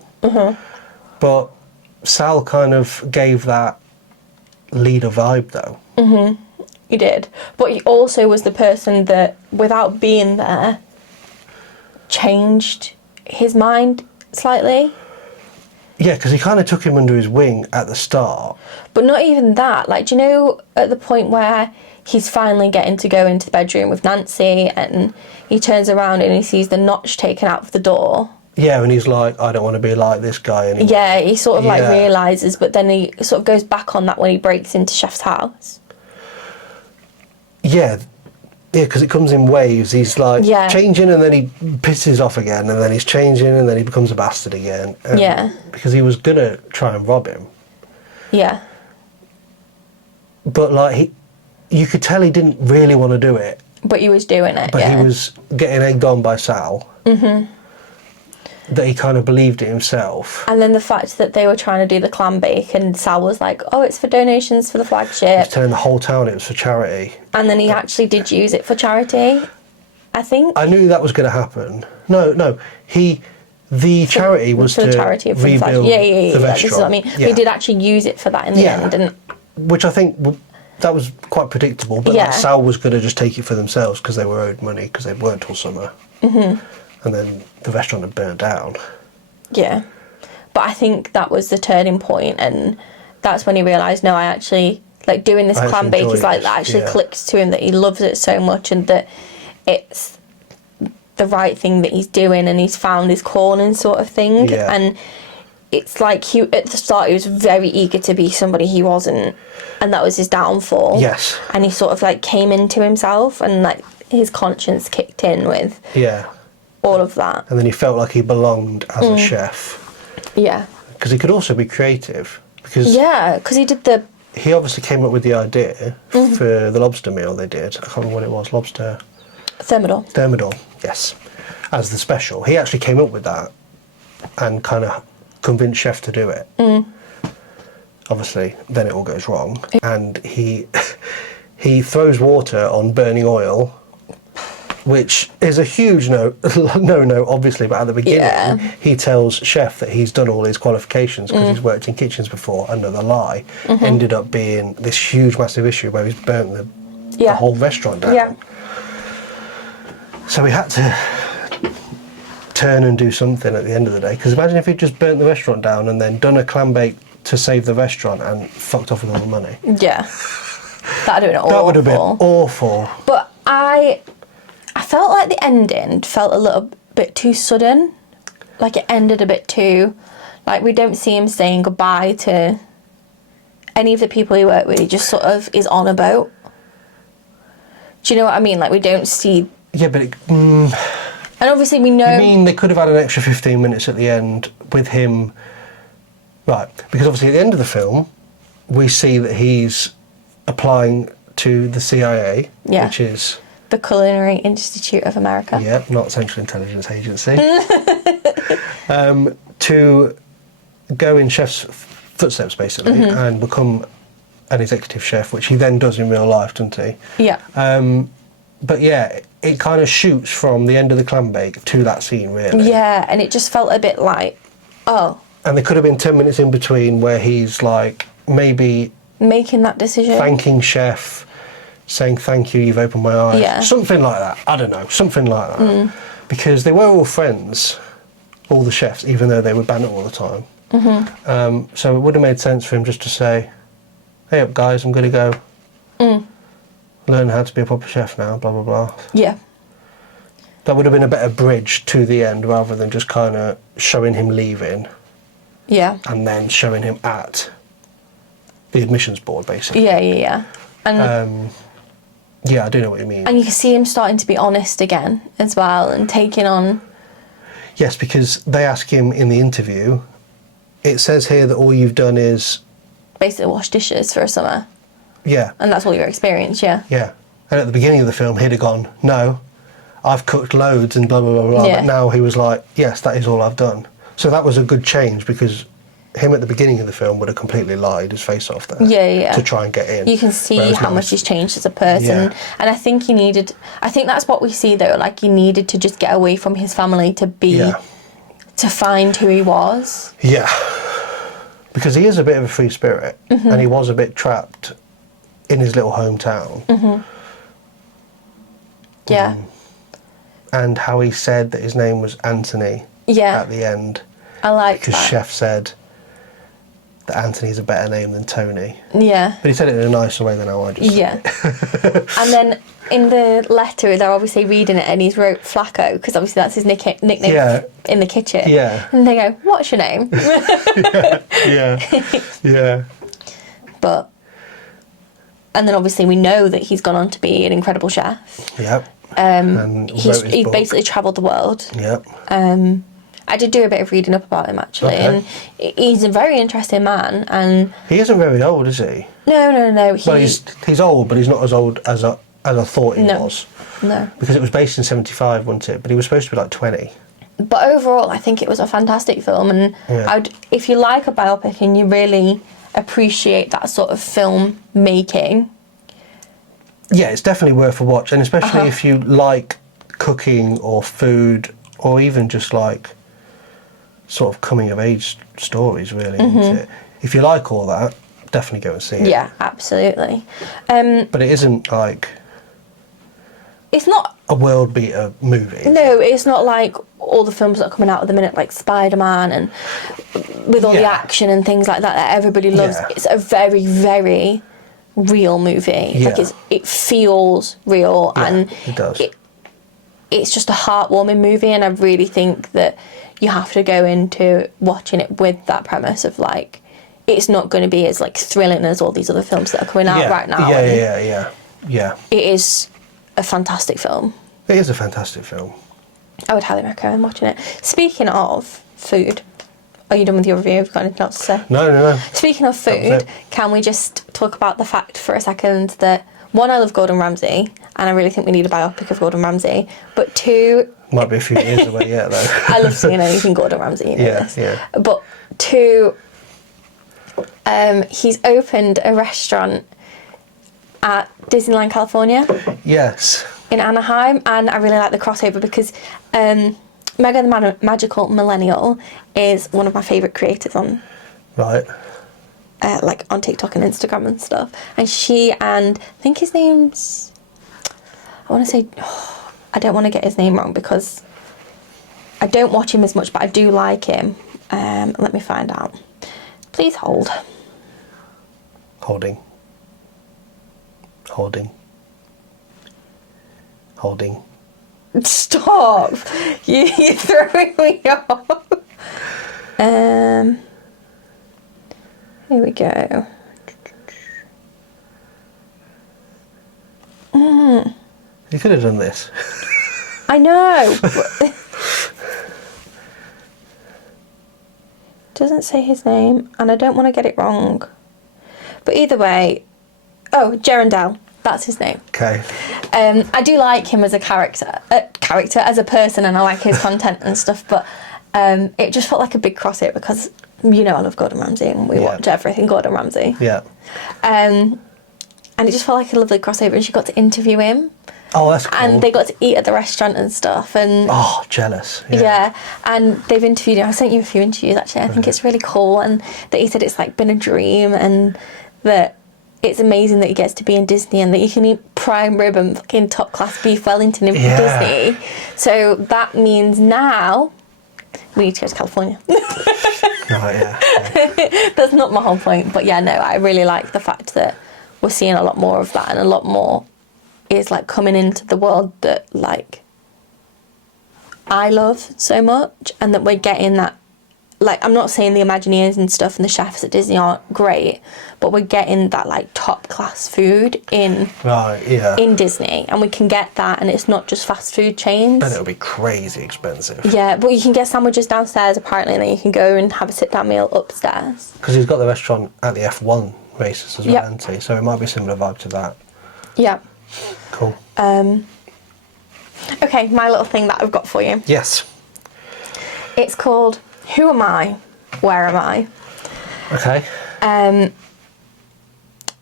But Sal kind of gave that leader vibe though. he did. But he also was the person that, without being there, changed his mind slightly. Yeah, because he kind of took him under his wing at the start. But not even that. Like, do you know at the point where he's finally getting to go into the bedroom with Nancy, and he turns around and he sees the notch taken out of the door? Yeah, and he's like, I don't want to be like this guy anymore. Yeah, he sort of like realises, but then he sort of goes back on that when he breaks into Chef's house. Yeah, because it comes in waves. He's like changing, and then he pisses off again, and then he's changing, and then he becomes a bastard again. Because he was going to try and rob him. Yeah. But like, you could tell he didn't really want to do it. But he was doing it, But he was getting egged on by Sal. That he kind of believed it himself. And then the fact that they were trying to do the clam bake, and Sal was like, oh, it's for donations for the flagship. He was telling the whole town it was for charity. And then he actually did use it for charity, I think. I knew that was going to happen. No. The charity was for to the charity of the rebuild the the restaurant. This is what I mean. He did actually use it for that in the end. And which I think that was quite predictable. But like, Sal was going to just take it for themselves because they were owed money because they weren't all summer. And then the restaurant had burned down. Yeah. But I think that was the turning point, and that's when he realised, no, I actually, like, doing this clam bake is like, that actually clicks to him, that he loves it so much, and that it's the right thing that he's doing, and he's found his calling sort of thing. Yeah. And it's like, at the start, he was very eager to be somebody he wasn't, and that was his downfall. Yes. And he sort of, like, came into himself, and, like, his conscience kicked in with all of that. And then he felt like he belonged as a chef. Yeah. Because he could also be creative. Because he did the... He obviously came up with the idea for the lobster meal they did. I can't remember what it was. Lobster... Thermidor. Thermidor, yes. As the special. He actually came up with that and kind of convinced Chef to do it. Obviously, then it all goes wrong. And he throws water on burning oil, which is a huge no, obviously, but at the beginning, he tells Chef that he's done all his qualifications because he's worked in kitchens before. Another lie ended up being this huge, massive issue where he's burnt the whole restaurant down. Yeah. So we had to turn and do something at the end of the day, because imagine if he'd just burnt the restaurant down and then done a clam bake to save the restaurant and fucked off with all the money. Yeah. That'd have been awful. That would have been awful. But I felt like the ending felt a little bit too sudden. Like, it ended a bit too... Like, we don't see him saying goodbye to any of the people he worked with. He just sort of is on a boat. Do you know what I mean? Like, we don't see... Yeah, but And obviously we know... I mean, they could have had an extra 15 minutes at the end with him... Right, because obviously at the end of the film, we see that he's applying to the CIA, Yeah. which is... The Culinary Institute of America. Yeah, not Central Intelligence Agency. To go in chef's footsteps, basically, and become an executive chef, which he then does in real life, doesn't he? Yeah. But yeah, it kind of shoots from the end of the clam bake to that scene, really. Yeah, and it just felt a bit like, oh... And there could have been 10 minutes in between where he's like, maybe... Making that decision. Thanking chef, saying thank you, you've opened my eyes. Yeah. Something like that. I don't know, something like that. Because they were all friends, all the chefs, even though they would ban it all the time. So it would have made sense for him just to say, hey up guys, I'm going to go learn how to be a proper chef now, blah, blah, blah. Yeah. That would have been a better bridge to the end rather than just kind of showing him leaving. Yeah. And then showing him at the admissions board, basically. Yeah. And yeah, I do know what you mean. and you can see him starting to be honest again as well and taking on... Yes, because they ask him in the interview, it says here that all you've done is... Basically wash dishes for a summer. Yeah. And that's all your experience, yeah. Yeah. And at the beginning of the film, he'd have gone, no, I've cooked loads and blah, blah, blah, blah. Yeah. But now he was like, yes, that is all I've done. So that was a good change because him at the beginning of the film would have completely lied his face off there. Yeah. To try and get in. You can see Whereas how now much he's changed as a person. Yeah. And I think he needed... I think that's what we see, though. Like, he needed to just get away from his family to be... Yeah. To find who he was. Yeah. Because he is a bit of a free spirit. And he was a bit trapped in his little hometown. Yeah. And how he said that his name was Anthony Yeah. at the end. I like Because that. Chef said that Anthony's a better name than Tony. Yeah. But he said it in a nicer way than how I just Yeah. said it. And then in the letter, they're obviously reading it and he's wrote Flacco, because obviously that's his nickname Yeah. in the kitchen. Yeah. And they go, what's your name? Yeah. But... And then obviously we know that he's gone on to be an incredible chef. Yep. And wrote his He book. basically travelled the world. Yep. I did do a bit of reading up about him, actually, Okay. and he's a very interesting man. And He isn't very old, is he? no. Well, he's old, but he's not as old as I thought he No. was. No. Because it was based in 75, wasn't it? But he was supposed to be like 20. But overall, I think it was a fantastic film, and Yeah. if you like a biopic and you really appreciate that sort of film making, Yeah, it's definitely worth a watch, and especially if you like cooking or food, or even just like sort of coming of age stories, really. Isn't it? If you like all that, definitely go and see it. yeah, absolutely. But it isn't like It's not. a world beater movie. No, it's not like all the films that are coming out at the minute, like Spider-Man, and with all the Yeah. action and things like that everybody loves. Yeah. It's a very, very real movie. Yeah. Like it feels real, Yeah, and it does. It's just a heartwarming movie, and I really think that you have to go into watching it with that premise of like, it's not going to be as like thrilling as all these other films that are coming out right now. and Yeah. It is a fantastic film. It is a fantastic film. I would highly recommend watching it. Speaking of food, are you done with your review? Have you got anything else to say? No. Speaking of That was food, it. can we just talk about the fact for a second that, one, I love Gordon Ramsay, and I really think we need a biopic of Gordon Ramsay, but two, Might be a few years away yet, though. I love seeing anything Gordon Ramsay, you know this. Yeah. But two, he's opened a restaurant at Disneyland, California, Yes. in Anaheim, and I really like the crossover because Megan the Magical Millennial is one of my favourite creators on Right. like on TikTok and Instagram and stuff, and she and I think his name's, I want to say, I don't want to get his name wrong because I don't watch him as much, but I do like him. Let me find out. Please hold. Holding. Stop! You're throwing me off. Here we go. You could have done this. I know. But doesn't say his name, and I don't want to get it wrong. But either way, Gerondale, that's his name. Okay. I do like him as a character, as a person, and I like his content and stuff. But it just felt like a big crossover because I love Gordon Ramsay, and we watch everything Gordon Ramsay. Yeah. And it just felt like a lovely crossover, and she got to interview him. Oh, that's cool. And they got to eat at the restaurant and stuff. And oh, jealous. yeah, and they've interviewed him. I sent you a few interviews actually. I think it's really cool, and that he said it's like been a dream, and that it's amazing that he gets to be in Disney, and that you can eat prime rib and fucking top class beef Wellington in Disney. So that means now we need to go to California. Right, yeah. That's not my whole point, but yeah, no, I really like the fact that we're seeing a lot more of that, and a lot more is like coming into the world that like I love so much, and that we're getting that. Like, I'm not saying the Imagineers and stuff and the chefs at Disney aren't great, but we're getting that like top class food in Disney, and we can get that, and it's not just fast food chains. But it'll be crazy expensive. Yeah, but you can get sandwiches downstairs apparently, and then you can go and have a sit down meal upstairs. Because he's got the restaurant at the F1 races as well, hasn't he? So it might be a similar vibe to that. Yeah. Cool. Okay, my little thing that I've got for you. Yes. It's called Who Am I? Where Am I? Okay.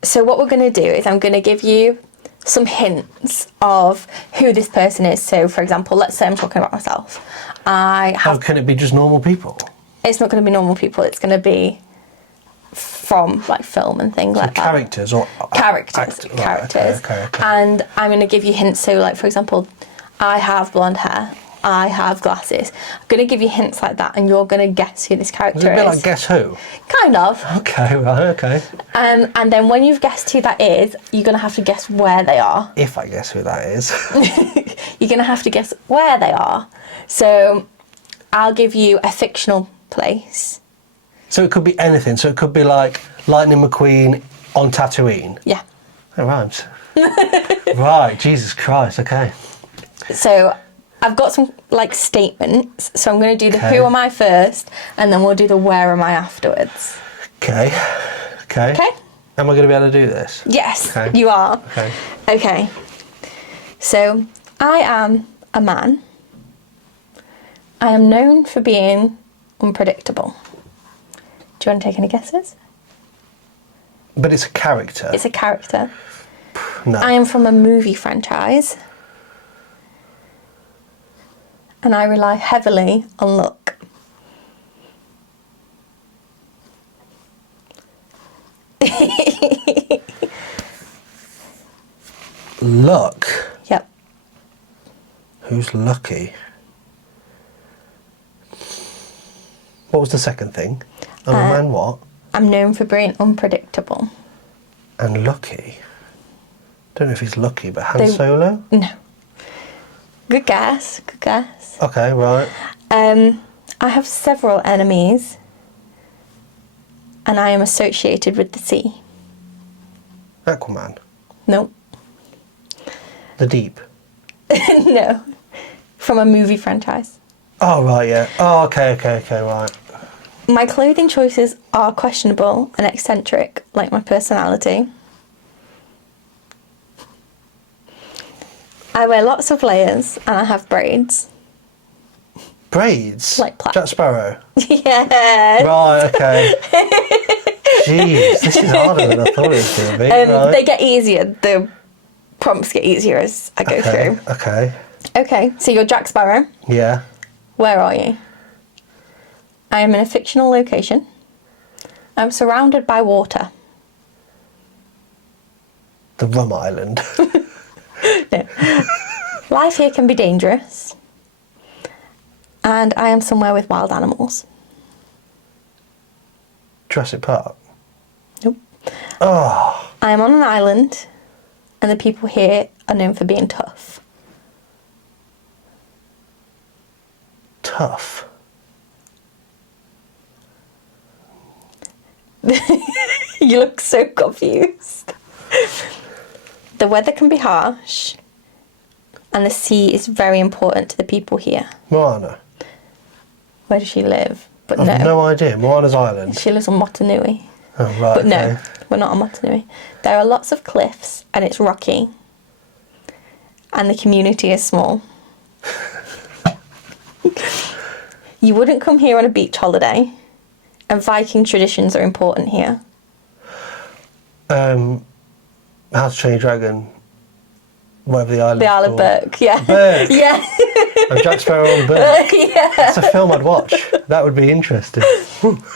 So what we're going to do is I'm going to give you some hints of who this person is. So, for example, let's say I'm talking about myself. How can it be just normal people? It's not going to be normal people. It's going to be from like film and things like that. Characters or characters. Right, okay. And I'm going to give you hints. So, like for example, I have blonde hair. I have glasses. I'm going to give you hints like that, and you're going to guess who this character is. Is it a bit like Guess Who? Kind of. Okay, right, okay. And then when you've guessed who that is, you're going to have to guess where they are. If I guess who that is. You're going to have to guess where they are. So I'll give you a fictional place. So it could be anything. So it could be like Lightning McQueen on Tatooine. Yeah. That rhymes. Right, Jesus Christ, okay. So I've got some like statements, so I'm going to do the who am I first, and then we'll do the where am I afterwards. Okay. Okay? Am I going to be able to do this? Yes, okay. You are. Okay. Okay. So I am a man. I am known for being unpredictable. Do you want to take any guesses? But it's a character. It's a character. No. I am from a movie franchise. And I rely heavily on luck. Luck? Yep. Who's lucky? What was the second thing? I'm a man what? I'm known for being unpredictable. And lucky? Don't know if he's lucky, but Han Solo? No. Good guess. Okay, right. I have several enemies, and I am associated with the sea. Aquaman? Nope. The Deep? No. From a movie franchise. Oh, right, yeah. Oh, okay, right. My clothing choices are questionable and eccentric, like my personality. I wear lots of layers, and I have braids. Braids? Like plaits. Jack Sparrow? Yes. Right, okay. Jeez, this is harder than I thought it was going to be. Right. They get easier. The prompts get easier as I go through. Okay. Okay, so you're Jack Sparrow. Yeah. Where are you? I am in a fictional location. I'm surrounded by water. The Rum Island. No. Life here can be dangerous. And I am somewhere with wild animals. Jurassic Park. Nope. Oh. I am on an island, and the people here are known for being tough. Tough. You look so confused. The weather can be harsh, and the sea is very important to the people here. Moana. Where does she live? But I've no. no idea. Moana's Island. She lives on Motunui. Oh, right. But no, okay. we're not on Motunui. There are lots of cliffs and it's rocky. And the community is small. You wouldn't come here on a beach holiday. And Viking traditions are important here. How to Train Your Dragon. Whatever the island. The Isle of Berk, yeah. Berk. Yeah. And Jack Sparrow on Berk. Yeah. That's a film I'd watch. That would be interesting.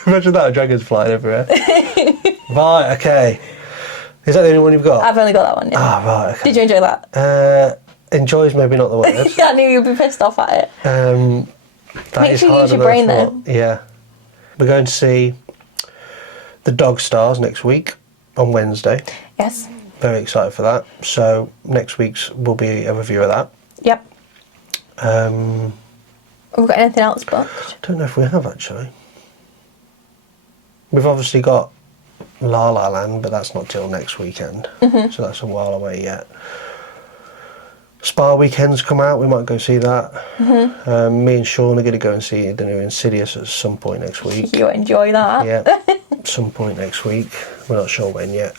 Imagine that, dragons flying everywhere. Right, okay. Is that the only one you've got? I've only got that one, yeah. Ah, right, okay. Did you enjoy that? Enjoy's maybe not the word. Yeah, I knew you'd be pissed off at it. That Make is sure you use harder your than I brain thought. though. Yeah. We're going to see The Dog Stars next week on Wednesday. Yes. Very excited for that. So next week's will be a review of that. Yep. Have we got anything else booked? Don't know if we have actually. We've obviously got La La Land, but that's not till next weekend, so that's a while away yet. Spa Weekend's come out, we might go see that. Me and Sean are going to go and see the new Insidious at some point next week. You enjoy that? Yeah, some point next week. We're not sure when yet.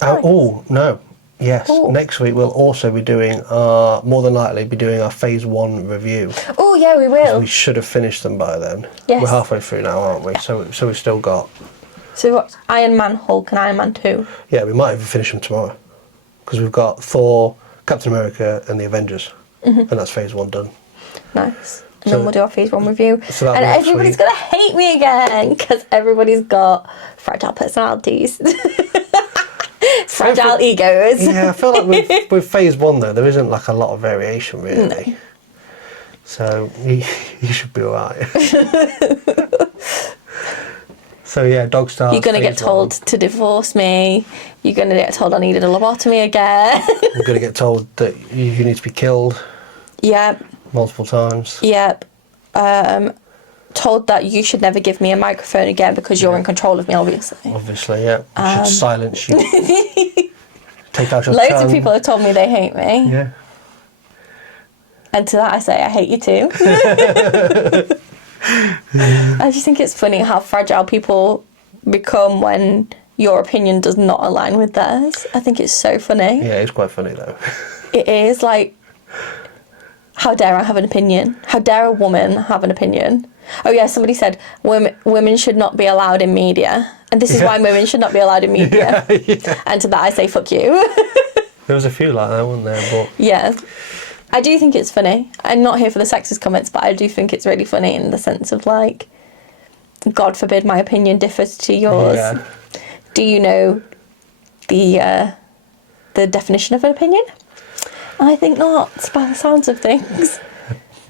Nice. Oh, no. Yes, Ooh. Next week we'll also be doing more than likely be doing our Phase 1 review. Oh, yeah, we will. We should have finished them by then. Yes. We're halfway through now, aren't we? So we've still got... So what? Iron Man, Hulk and Iron Man 2. Yeah, we might even finish them tomorrow. Because we've got Thor, Captain America and the Avengers. And that's Phase 1 done. Nice. And So- then we'll do our Phase 1 review. So that'll and be next everybody's week. going to hate me again because everybody's got fragile personalities. Fragile egos. Yeah, I feel like with Phase 1 though, there isn't like a lot of variation really. No. So you should be alright. So yeah, Dog Stars. You're going to get Phase told to divorce me. You're going to get told I needed a lobotomy again. 1. You're going to get told that you need to be killed Yep. multiple times. Yep. Told that you should never give me a microphone again because you're in control of me, obviously. Obviously, yeah. Should silence you. Take out your Loads tongue. of people have told me they hate me. Yeah. And to that I say, I hate you too. I just think it's funny how fragile people become when your opinion does not align with theirs. I think it's so funny. Yeah, it's quite funny though. It is like, how dare I have an opinion? How dare a woman have an opinion? Oh yeah, somebody said women should not be allowed in media. And this is why women should not be allowed in media. Yeah. And to that I say, fuck you. There was a few like that, weren't there? But Yeah. I do think it's funny. I'm not here for the sexist comments, but I do think it's really funny in the sense of like, God forbid my opinion differs to yours. yeah. Do you know the definition of an opinion? I think not, by the sounds of things.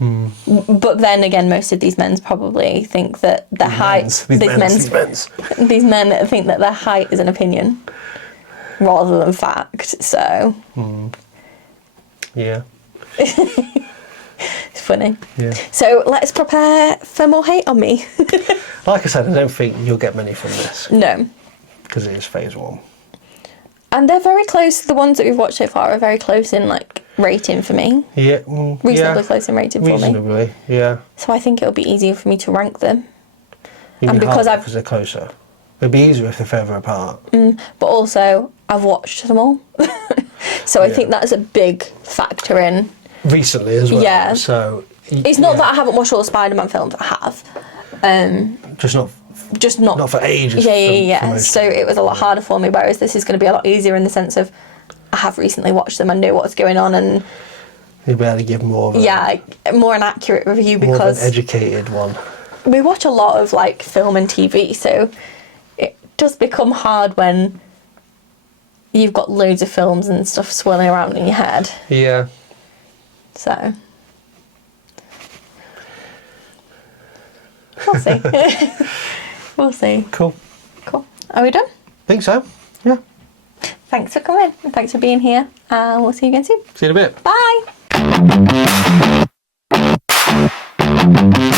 But then again, most of these men probably think that their height... These men think that their height is an opinion rather than fact, so... Yeah. It's funny. Yeah. So let's prepare for more hate on me. Like I said, I don't think you'll get many from this No. because it is Phase 1. And they're very close. The ones that we've watched so far are very close in like rating for me. Yeah. Reasonably close in rating for me. Reasonably, yeah. So I think it'll be easier for me to rank them. Even And because harder they're closer. It'd be easier if they're further apart. But also, I've watched them all. So I think that's a big factor in. Recently as well. Yeah. So It's not that I haven't watched all the Spider-Man films. I have. just not Not for ages. Yeah. for most So of it was a lot harder for me, whereas this is going to be a lot easier in the sense of I have recently watched them and know what's going on, and You'd be able to give more of a, more an accurate review more of because an educated one. we watch a lot of like film and TV, so it does become hard when you've got loads of films and stuff swirling around in your head. Yeah. So we'll see. We'll see. Cool. Cool. Are we done? Think so. Yeah. Thanks for coming. And thanks for being here. And we'll see you again soon. See you in a bit. Bye.